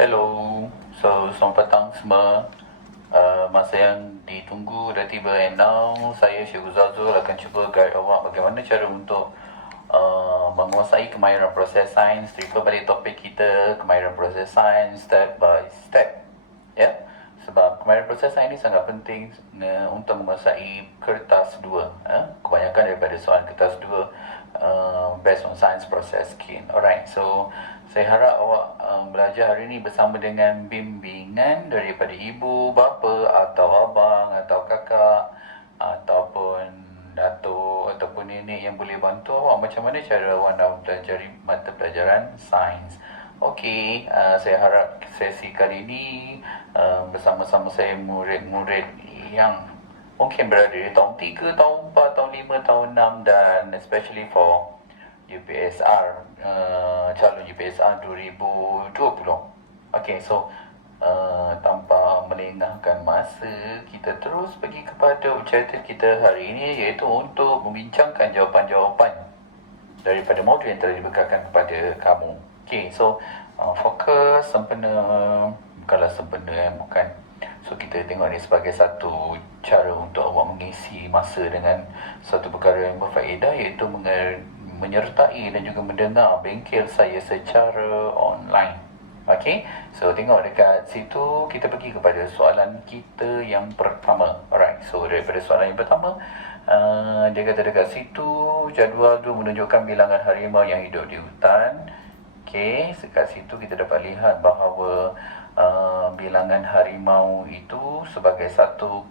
Hello, selamat petang semua. Masa yang ditunggu dah tiba, and now saya Syekh Zazul akan cuba guide awak bagaimana cara untuk menguasai kemahiran proses sains. Refer balik topik kita, kemahiran proses sains step by step. Ya, sebab kemahiran proses sains ini sangat penting untuk menguasai kertas 2. Kebanyakan daripada soalan kertas 2 based on science process skin. Alright, so saya harap awak belajar hari ini bersama dengan bimbingan daripada ibu, bapa atau abang atau kakak ataupun datuk ataupun nenek yang boleh bantu awak macam mana cara awak nak belajar mata pelajaran sains. Okey, saya harap sesi kali ini bersama-sama saya murid-murid yang mungkin berada di tahun 3, tahun 4, tahun 5, tahun 6 dan especially for UPSR, calon UPSR 2020. Okay, so tanpa melengahkan masa, kita terus pergi kepada objektif kita hari ini, iaitu untuk membincangkan jawapan-jawapan daripada modul yang telah dibekalkan kepada kamu. Okay, so fokus sempena, bukanlah sempena, bukan. So kita tengok ni sebagai satu cara untuk awak mengisi masa dengan satu perkara yang berfaedah, iaitu menyertai dan juga mendengar bengkel saya secara online. Okay, so tengok dekat situ, kita pergi kepada soalan kita yang pertama. Alright, so daripada soalan yang pertama, dia kata dekat situ, jadual tu menunjukkan bilangan harimau yang hidup di hutan. Okay, dekat situ kita dapat lihat bahawa bilangan harimau itu sebagai satu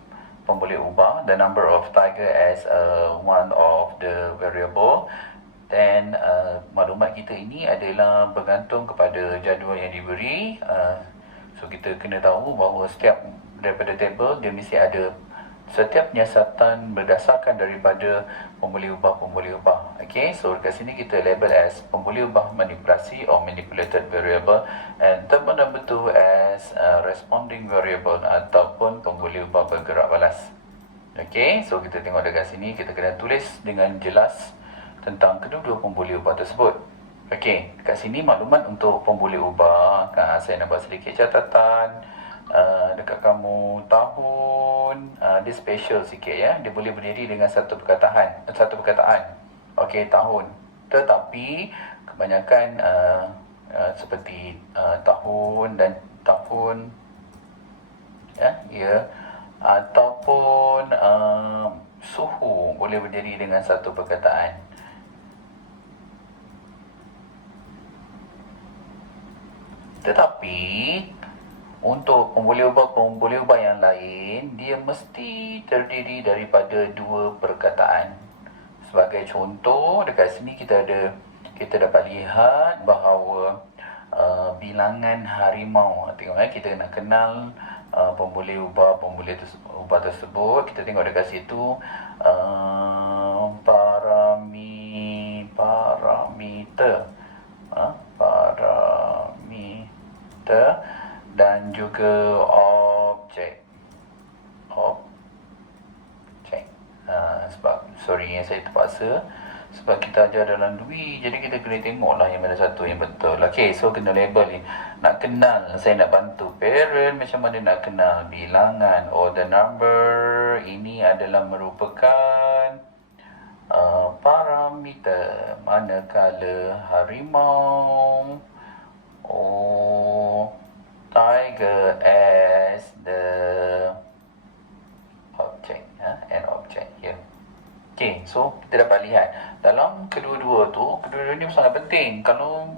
pemboleh ubah, the number of tiger as one of the variable. Dan maklumat kita ini adalah bergantung kepada jadual yang diberi. So kita kena tahu bahawa setiap daripada table dia mesti ada setiap nyiasatan berdasarkan daripada pemboleh ubah. Okay, so dekat sini kita label as pemboleh ubah manipulasi or manipulated variable, and third one number 2 as responding variable ataupun pemboleh ubah bergerak balas. Okay, so kita tengok dekat sini, kita kena tulis dengan jelas tentang kedua-dua pemboleh ubah tersebut. Okey, dekat sini maklumat untuk pemboleh ubah. Saya nak buat sedikit catatan dekat kamu tahun. Dia special sikit ya. Dia boleh berdiri dengan satu perkataan. Okey, tahun. Tetapi kebanyakan seperti tahun dan tahun ya, ataupun suhu boleh berdiri dengan satu perkataan. Tetapi untuk pemboleh ubah yang lain, dia mesti terdiri daripada dua perkataan. Sebagai contoh, dekat sini kita dapat lihat bahawa bilangan harimau. Tengok kita nak kenal pemboleh ubah tersebut. Kita tengok dekat situ parameter dan juga objek. Sebab saya terpaksa sebab kita ajar dalam dui, jadi kita kena tengoklah yang mana satu yang betul. Okay, so kena label ni. Nak kenal, saya nak bantu parent macam mana nak kenal bilangan or the number. Ini adalah merupakan parameter, manakala harimau tiger as the object, an object here. Okay, so kita dapat lihat dalam kedua-dua ni sangat penting. Kalau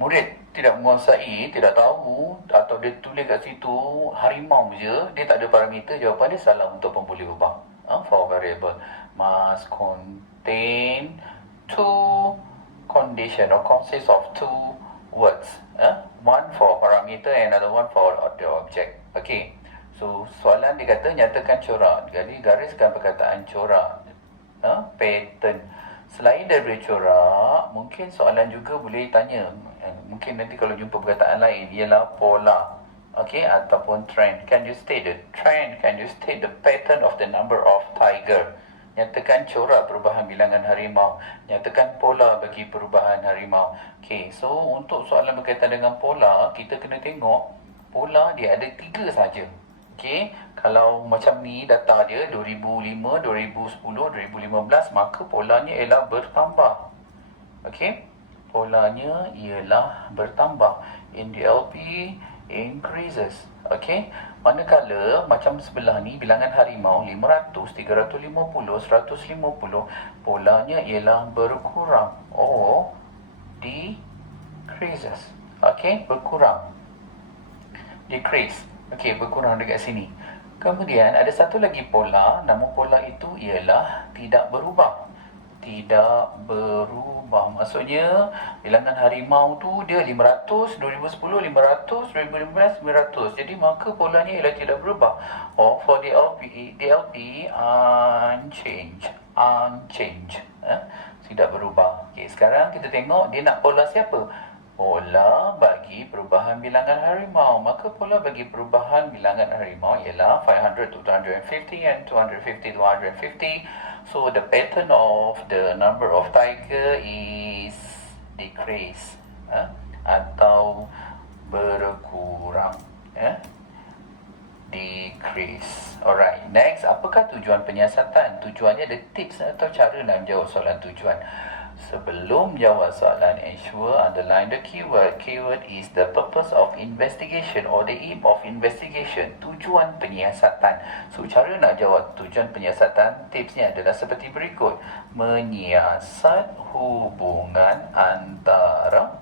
murid tidak menguasai, tidak tahu, atau dia tulis kat situ harimau je, dia tak ada parameter, jawapan dia salah untuk pemboleh ubah. For variable must contain two condition or consist of two words. One for parameter and another one for the object. Okay, so soalan dia kata nyatakan corak. Jadi gariskan perkataan corak. Pattern. Selain daripada corak, mungkin soalan juga boleh tanya, mungkin nanti kalau jumpa perkataan lain, ialah pola, okay, ataupun trend. Can you state the trend? Can you state the pattern of the number of tiger? Nyatakan corak perubahan bilangan harimau. Nyatakan pola bagi perubahan harimau. Okey, so untuk soalan berkaitan dengan pola, kita kena tengok pola dia ada 3 saja. Okey, kalau macam ni data dia 2005, 2010, 2015, maka polanya ialah bertambah. Okey, polanya ialah bertambah. In the LP increases. Okey, manakala macam sebelah ni bilangan harimau 500, 350, 150, polanya ialah berkurang or decreases. Okey, berkurang. Decrease. Okey, berkurang dekat sini. Kemudian ada satu lagi pola, nama pola itu ialah tidak berubah. Tidak berubah. Maksudnya bilangan harimau tu dia 500, 2010 500, 2015 900. Jadi maka polanya ialah tidak berubah. Or for DLP unchanged. Unchanged. Tidak berubah. Okey, sekarang kita tengok dia nak pola siapa? Pola bagi perubahan bilangan harimau. Maka pola bagi perubahan bilangan harimau ialah 500 to 250 and 250 to 150. So the pattern of the number of tiger is decrease atau berkurang. Decrease. Alright, next, apakah tujuan penyiasatan? Tujuannya ada tips atau cara nak menjawab soalan tujuan. Sebelum jawab soalan, ensure underline the keyword. Keyword is the purpose of investigation or the aim of investigation. Tujuan penyiasatan. So, cara nak jawab tujuan penyiasatan, tipsnya adalah seperti berikut. Menyiasat hubungan antara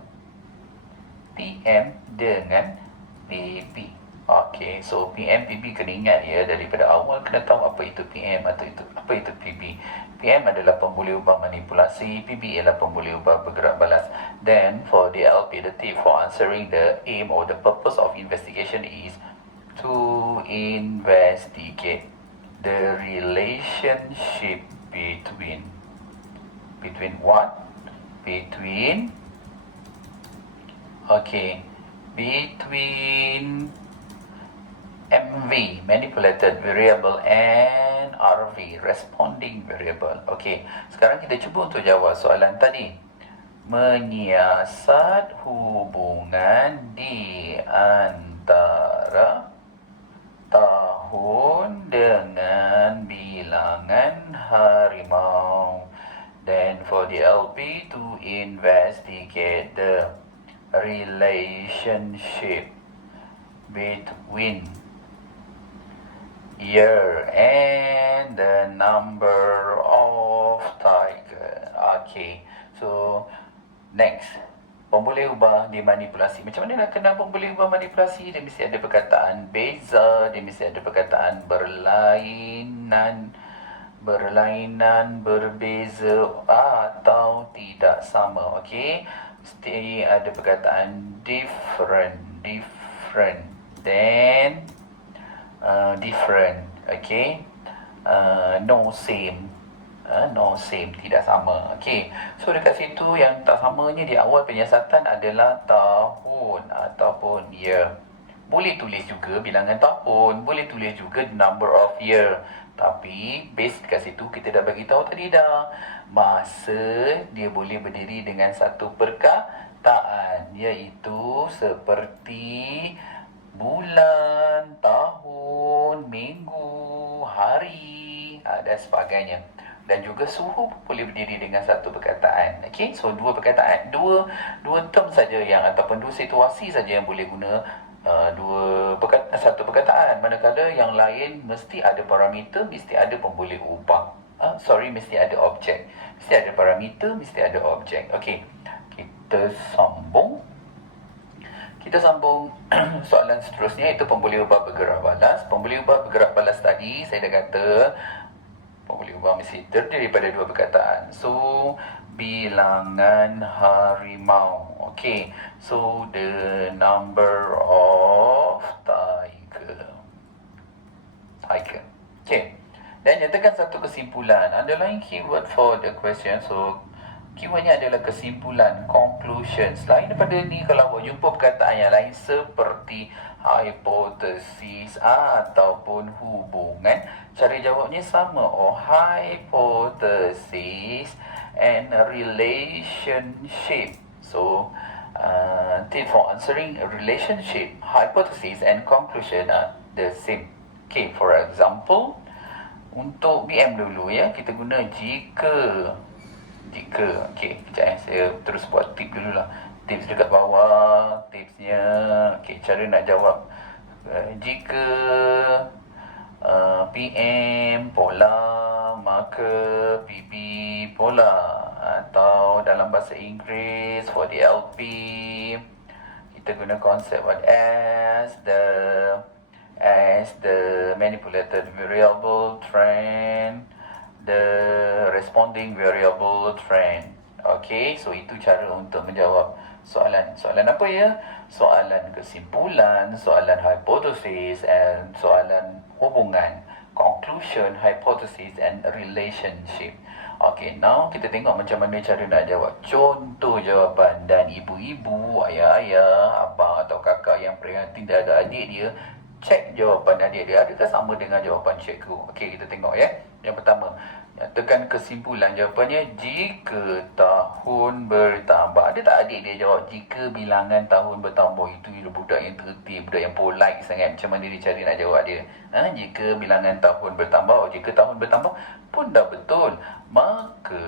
PM dengan PP. Okey, so PM, PP kena ingat ya, daripada awal kena tahu apa itu PM atau apa itu PP. PM adalah pemboleh ubah manipulasi, PP ialah pemboleh ubah bergerak balas. Then for the LP, the tip for answering the aim or the purpose of investigation is to investigate the relationship between what? Between MV, manipulated variable, and RV, responding variable. Okey, sekarang kita cuba untuk jawab soalan tadi. Menyiasat hubungan di antara tahun dengan bilangan harimau. Then for the LP, to investigate the relationship between year and the number of tiger. Okay, so next, pemboleh ubah dimanipulasi. Macam mana nak kenal pemboleh ubah manipulasi? Dia mesti ada perkataan beza, dia mesti ada perkataan berlainan, berbeza atau tidak sama. Okay, mesti ada perkataan different, then different. Okay, no same, tidak sama. Okay, so dekat situ yang tak samanya di awal penyiasatan adalah tahun ataupun year. Boleh tulis juga bilangan tahun, boleh tulis juga number of year. Tapi base dekat situ kita dah bagi tahu tadi dah, masa dia boleh berdiri dengan satu perkataan, iaitu seperti bulan, tahun, minggu, hari dan sebagainya. Dan juga suhu boleh berdiri dengan satu perkataan. Okay, so dua perkataan, dua term saja yang ataupun dua situasi saja yang boleh guna satu perkataan. Manakala yang lain mesti ada parameter, mesti ada pemboleh ubah. Mesti ada objek. Mesti ada parameter, mesti ada objek. Okay, kita sambung soalan seterusnya, iaitu pemboleh ubah bergerak balas. Pemboleh ubah bergerak balas tadi saya dah kata pemboleh ubah mesti terdiri daripada dua perkataan. So bilangan harimau. Okay, so the number of tiger. Okay, dan nyatakan satu kesimpulan. Underline keyword for the question. So Keywordnya adalah kesimpulan, conclusion. Selain daripada ni, kalau awak jumpa perkataan yang lain seperti hipotesis ataupun hubungan, cara jawabnya sama. Hypothesis and relationship. So, tip for answering a relationship, hypothesis and conclusion are the same. Okay, for example, untuk BM dulu ya, kita guna jika. Okey, kejap saya terus buat tip dululah. Tips dekat bawah, tipsnya. Okey, cara nak jawab. Jika PM pola, maka PB pola. Atau dalam bahasa Inggeris, for the LP, kita guna konsep as the manipulated variable trend, the responding variable trend. Okay, so itu cara untuk menjawab soalan. Soalan apa ya? Soalan kesimpulan, soalan hypothesis, and soalan hubungan. Conclusion, hypothesis, and relationship. Okay, now kita tengok macam mana cara nak jawab. Contoh jawapan. Dan ibu-ibu, ayah-ayah, abang atau kakak yang prihatin terhadap adik dia, cek jawapan adik dia adakah sama dengan jawapan cikgu. Okey, kita tengok ya. Yang pertama, nyatakan kesimpulan. Jawapannya jika tahun bertambah. Ada tak adik dia jawab jika bilangan tahun bertambah? Itu budak yang tertib, budak yang polite sangat. Macam mana dia cari nak jawab dia? Jika bilangan tahun bertambah, jika tahun bertambah pun dah betul. Maka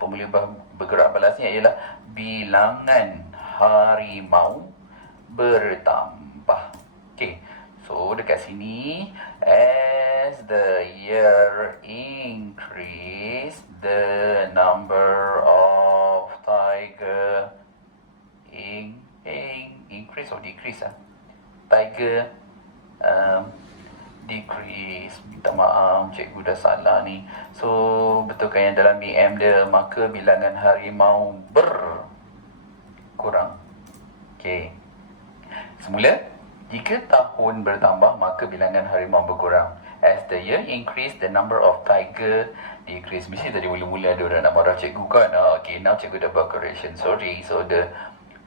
pemulihan bergerak balasnya ialah bilangan harimau bertambah. Okey. So, dekat sini, as the year increase, the number of tiger increase or decrease? Tiger decrease. Minta maaf, cikgu dah salah ni. So, betulkan yang dalam BM dia, maka bilangan harimau berkurang. Okay. Semula, jika tahun bertambah, maka bilangan harimau berkurang. As the year increase, the number of tiger decrease. Mesti tadi mula-mula ada orang nak marah cikgu kan? Okay, now cikgu dah buat correction. Sorry. So, the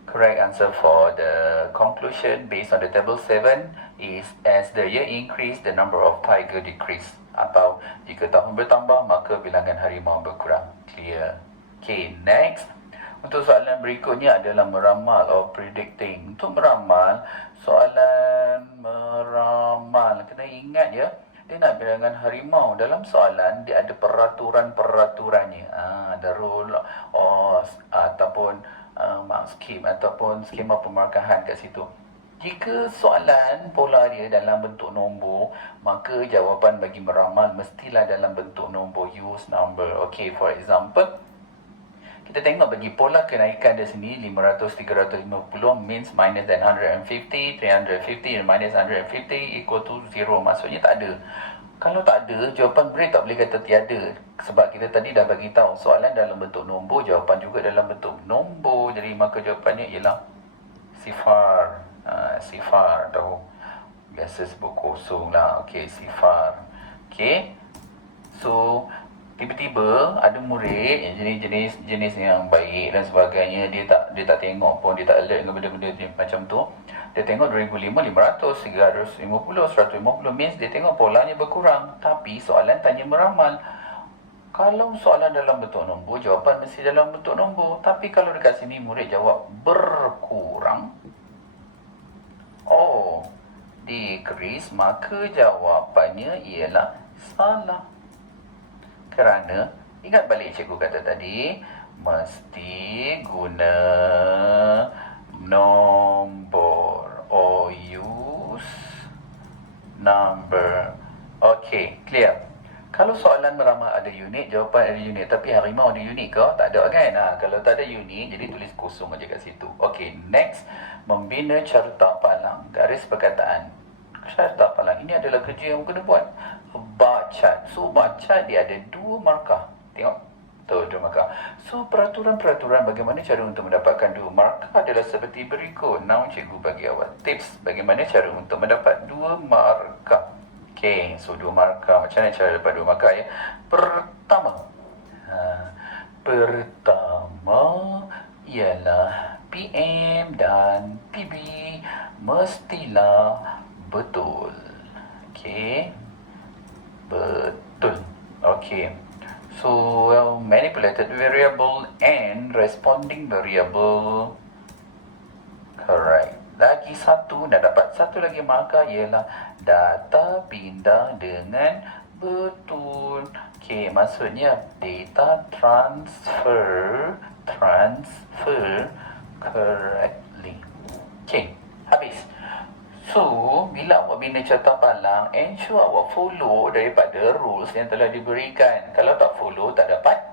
correct answer for the conclusion based on the table 7 is as the year increase, the number of tiger decrease. Atau, jika tahun bertambah, maka bilangan harimau berkurang. Clear? Okay, next. Untuk soalan berikutnya adalah meramal or predicting. Untuk meramal, soalan meramal, kena ingat ya, dia nak bilangan harimau. Dalam soalan, dia ada peraturan-peraturannya. Ada rule ataupun mark scheme ataupun skema pemarkahan kat situ. Jika soalan pola dia dalam bentuk nombor, maka jawapan bagi meramal mestilah dalam bentuk nombor. Use number. Okay, for example, kita tengok bagi pola kenaikan dia sini 500, 350 means minus than 150, 350 and minus 150 equal to 0. Maksudnya tak ada. Kalau tak ada, jawapan boleh tak boleh kata tiada. Sebab kita tadi dah bagi tahu soalan dalam bentuk nombor, jawapan juga dalam bentuk nombor. Jadi maka jawapannya ialah sifar. Sifar atau biasa sebut kosong lah. Okey, sifar. Okey. So, tiba-tiba ada murid yang jenis yang baik dan sebagainya, dia tak tengok pun, dia tak alert dengan benda-benda macam tu. Dia tengok 2005 500, 350, 150 means dia tengok polanya berkurang. Tapi soalan tanya meramal. Kalau soalan dalam bentuk nombor, jawapan mesti dalam bentuk nombor. Tapi kalau dekat sini murid jawab berkurang, decrease, maka jawapannya ialah salah. Kerana, ingat balik cikgu kata tadi, mesti guna nombor or use number. Okay, clear? Kalau soalan meramal ada unit, jawapan ada unit. Tapi harimau ada unit ke? Tak ada kan? Kalau tak ada unit, jadi tulis kosong aja kat situ. Okay, next. Membina carta palang. Garis perkataan. Carta palang. Ini adalah kerja yang kena buat. Bar chart. So, bar chart dia ada 2 markah. Tengok. Tuh, 2 markah. So, peraturan-peraturan bagaimana cara untuk mendapatkan 2 markah adalah seperti berikut. Now, cikgu bagi awak tips. Bagaimana cara untuk mendapat 2 markah. Okay, so 2 markah. Macam mana cara dapat 2 markah ya? Pertama, pertama ialah PM dan PB mestilah betul. Okey. Betul. Okey. So, manipulated variable and responding variable. Correct. Lagi satu, dah dapat satu lagi markah ialah data pindah dengan betul. Okey, maksudnya data transfer correctly. Okey, habis. So, bila awak bina carta palang, ensure awak follow daripada rules yang telah diberikan. Kalau tak follow, tak dapat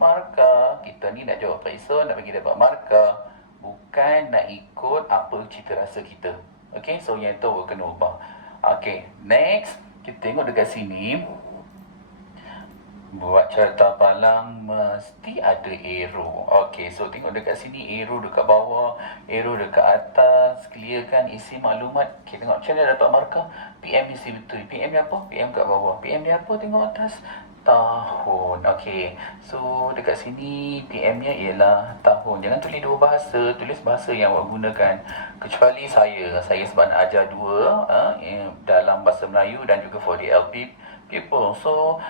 markah. Kita ni nak jawab periksa, nak bagi dapat markah. Bukan nak ikut apa cita rasa kita. Okay, so yang tu awak kena ubah. Okay, next. Kita tengok dekat sini. Buat carta palang mesti ada arrow. Okay, so tengok dekat sini, arrow dekat bawah, arrow dekat atas. Clearkan isi maklumat. Okay, tengok macam mana dapat markah. PM isi betul. PM dia apa? PM kat bawah. PM dia apa? Tengok atas. Tahun. Okay, so dekat sini PM-nya ialah tahun. Jangan tulis dua bahasa, tulis bahasa yang awak gunakan. Kecuali saya sebab nak ajar dua dalam bahasa Melayu dan juga for the LP people. So,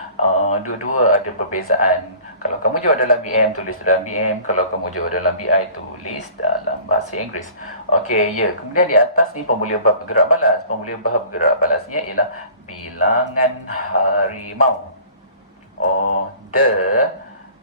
dua-dua ada perbezaan. Kalau kamu jawab dalam BM, tulis dalam BM. Kalau kamu jawab dalam BI, tulis dalam bahasa Inggeris. Okey, ya. Kemudian di atas ni pemulia bab bergerak balas. Pemulia bab bergerak balasnya ialah bilangan harimau. The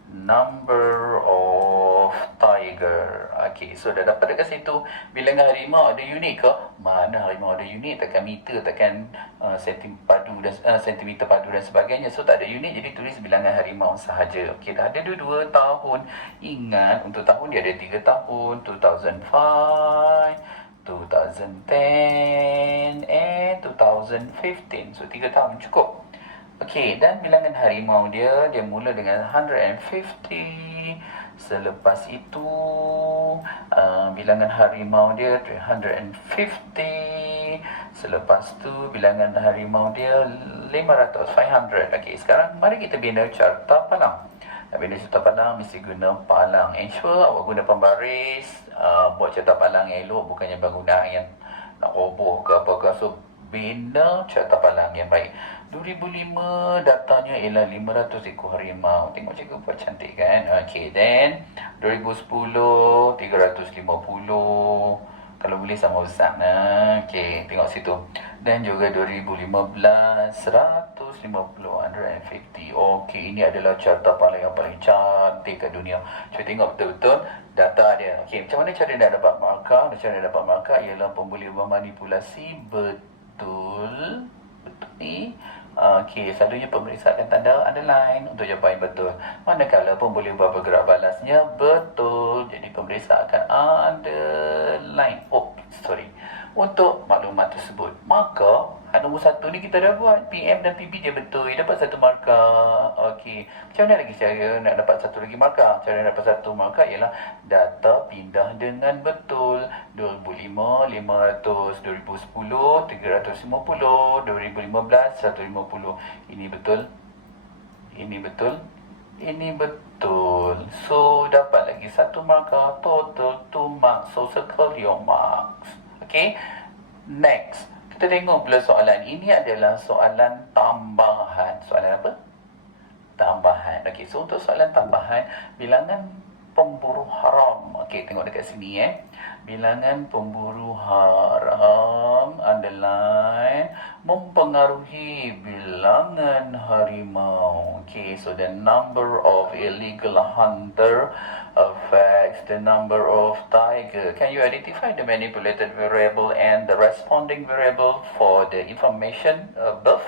number of tiger. Okay, so dah dapat dekat situ. Bilangan harimau ada unit ke? Mana harimau ada unit? Takkan meter, takkan sentimeter padu dan sebagainya. So tak ada unit, jadi tulis bilangan harimau sahaja. Okay, dah ada dua tahun. Ingat, untuk tahun dia ada 3 tahun. 2005, 2010 and 2015. So 3 tahun cukup. Okey, dan bilangan harimau dia mula dengan 150. Selepas itu bilangan harimau dia 350. Selepas tu bilangan harimau dia 500. Okey, sekarang mari kita bina carta palang. Nak bina carta palang mesti guna palang. Ensure awak guna pembaris. Buat carta palang yang elok, bukannya bangunan yang nak roboh ke apa ke. So bina carta palang yang baik. 2005 datanya ialah 500 ekor harimau. Tengok cikgu buat cantik kan. Okay, then 2010 350. Kalau boleh sama besar. Okay, tengok situ. Dan juga 2015 150. Okay, ini adalah carta palang yang paling cantik kat dunia. Cuba tengok betul-betul data dia. Okay, macam mana cara nak dapat markah? Cara nak dapat markah ialah pemboleh buat manipulasi betul ni. Okey, selalunya pemeriksa akan tanda underline untuk jawapan yang betul. Manakala pemboleh buat bergerak balasnya betul, jadi pemeriksa akan underline. Untuk maklumat tersebut. Maka, nombor 1 ni kita dah buat. PM dan PB dia betul. Dia dapat satu markah. Okey. Macam mana lagi cara nak dapat satu lagi markah? Cara nak dapat satu markah ialah data pindah dengan betul. 2005, 500. 2010, 350. 2015, 150. Ini betul. Ini betul. Ini betul. So, dapat lagi satu markah. Total 2 marks. So, circle your marks. Okay, next. Kita tengok pula soalan. Ini adalah soalan tambahan. Soalan apa? Tambahan. Okay, so untuk soalan tambahan, bilangan pemburu haram. Okay, tengok dekat sini Bilangan pemburu haram underline mempengaruhi bilangan harimau. Okay, so the number of illegal hunter affects the number of tiger. Can you identify the manipulated variable and the responding variable for the information above?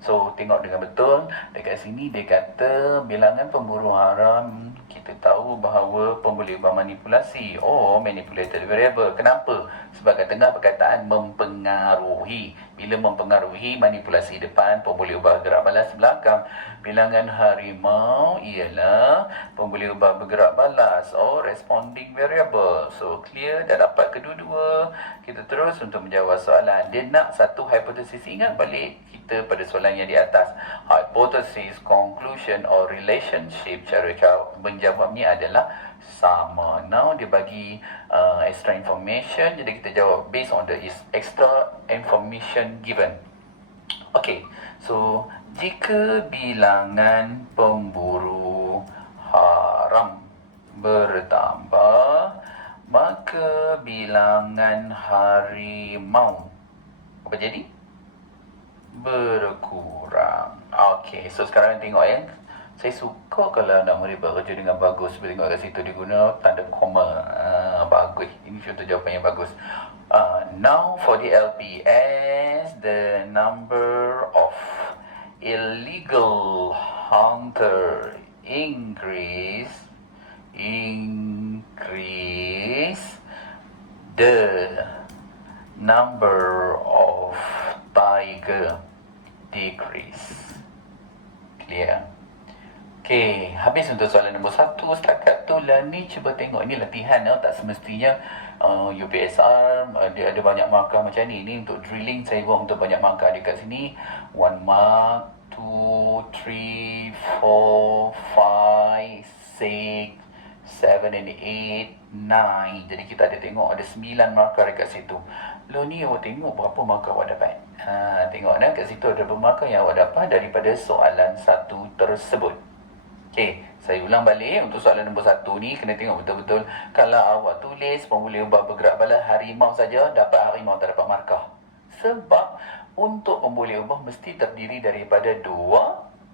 So, tengok dengan betul. Dekat sini dia kata bilangan pemburu haram. Kita kita tahu bahawa pembuluh ubah manipulasi. Oh, manipulated variable. Kenapa? Sebab kat tengah perkataan mempengaruhi. Bila mempengaruhi, manipulasi depan, pembuluh ubah gerak balas belakang. Bilangan harimau ialah pembuluh ubah bergerak balas. Oh, responding variable. So, clear? Dah dapat kedua-dua. Kita terus untuk menjawab soalan. Dia nak satu hipotesis. Ingat balik kita pada soalan yang di atas. Hypothesis, conclusion or relationship, cara menjawabnya adalah sama. Now dia bagi extra information, jadi kita jawab based on the extra information given. Okay, so jika bilangan pemburu haram bertambah, maka bilangan harimau apa jadi? Berkurang. Okay, so sekarang tengok ya. Saya suka kalau anak murid bekerja dengan bagus. Bila tengok kat situ dia guna tanda koma. Bagus. Ini contoh jawapan yang bagus. Now for the LPS, the number of illegal hunter increase, the number of tiger decrease. Clear? Okay, habis untuk soalan nombor 1. Setakat tu lah ni, cuba tengok. Ini latihan tak semestinya UPSR dia ada banyak markah macam ni. Ini untuk drilling saya buat untuk banyak markah dekat sini. 1 mark, 2, 3, 4, 5, 6, 7 and 8, 9. Jadi kita ada tengok ada 9 markah dekat situ. Lo ni awak tengok berapa markah awak dapat. Tengok kat situ ada berapa markah yang awak dapat daripada soalan 1 tersebut. Okey, saya ulang balik untuk soalan nombor 1 ni, kena tengok betul-betul. Kalau awak tulis pembuluh ubah bergerak balas harimau saja, dapat harimau, tak dapat markah. Sebab untuk pembuluh ubah mesti terdiri daripada 2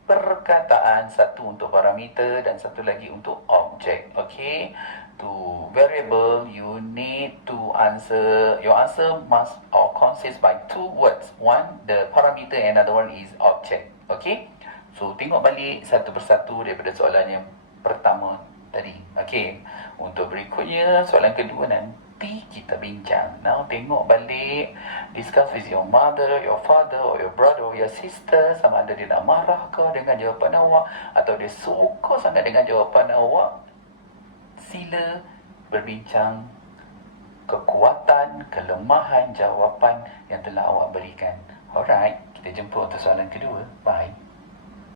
perkataan, satu untuk parameter dan satu lagi untuk objek. Okay, to variable you need to answer, your answer must or consist by 2 words. One the parameter and another one is object. Okay, so tengok balik satu persatu daripada soalan yang pertama tadi. Okay, untuk berikutnya soalan kedua nanti kita bincang. Now tengok balik, discuss with your mother, your father or your brother or your sister, sama ada dia nak marah ke dengan jawapan awak atau dia suka sangat dengan jawapan awak. Sila berbincang kekuatan, kelemahan jawapan yang telah awak berikan. Alright, kita jumpa untuk soalan kedua. Bye.